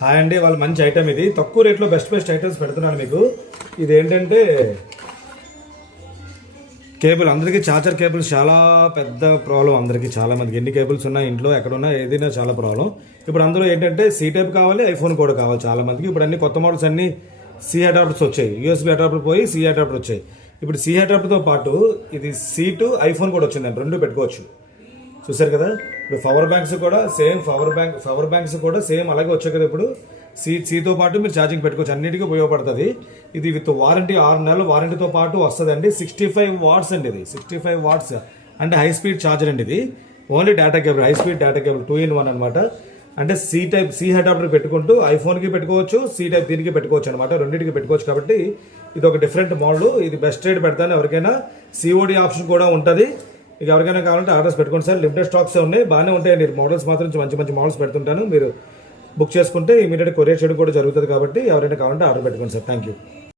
Hi అండి, వాళ్ళు మంచి ఐటమ్. ఇది తక్కువ రేట్లో బెస్ట్ ఐటమ్స్ పెడుతున్నాను మీకు. ఇది ఏంటంటే కేబుల్. అందరికీ చార్జర్ కేబుల్స్ చాలా పెద్ద ప్రాబ్లం. అందరికీ చాలా మందికి ఎన్ని కేబుల్స్ ఉన్నా ఇంట్లో ఎక్కడున్నా ఏదైనా చాలా ప్రాబ్లం. ఇప్పుడు అందులో ఏంటంటే సి టైప్ కావాలి, ఐఫోన్ కూడా కావాలి చాలా మందికి. ఇప్పుడు అన్ని కొత్త మోడల్స్ అన్ని సి అడాప్టర్స్ వచ్చాయి. యూఎస్బి అడాప్టర్ పోయి సి అడాప్టర్ వచ్చాయి. ఇప్పుడు సి అడాప్టర్తో పాటు ఇది సి టు ఐఫోన్ కూడా వచ్చిందండి. రెండు పెట్టుకోవచ్చు. చూసారు కదా. ఇప్పుడు పవర్ బ్యాంక్స్ కూడా సేమ్ అలాగే వచ్చాయి కదా. ఇప్పుడు సీతో పాటు మీరు ఛార్జింగ్ పెట్టుకోవచ్చు. అన్నిటికీ ఉపయోగపడుతుంది. ఇది విత్ వారంటీ 6 నెలల వారంటీతో పాటు వస్తుందండి. 65 వాట్స్ అండి. ఇది 65 వాట్స్ అంటే హై స్పీడ్ ఛార్జర్ అండి. ఇది only data cable, high speed data cable 2-in-1 అనమాట. అంటే సి అడాప్టర్ పెట్టుకుంటూ ఐఫోన్కి పెట్టుకోవచ్చు, సి టైప్ దీనికి పెట్టుకోవచ్చు అనమాట. రెండింటికి పెట్టుకోవచ్చు. కాబట్టి ఇది ఒక డిఫరెంట్ మోడల్. ఇది బెస్ట్ రేట్ పెడతాను. ఎవరికైనా సిఓడి ఆప్షన్ కూడా ఉంటుంది. ఇక ఎవరికైనా కావాలంటే ఆర్డర్స్ పెట్టుకోండి సార్. లిమిటెడ్ స్టాక్స్ ఉన్నాయి, బాగానే ఉంటాయండి. మోడల్స్ మాత్రం మంచి మోడల్స్ పెడుతుంటాను. మీరు బుక్ చేసుకుంటే ఇమీడియట్ కొరియర్ చేయడం కూడా జరుగుతుంది. కాబట్టి ఎవరైనా కావాలంటే ఆర్డర్ పెట్టుకోండి సార్. Thank you.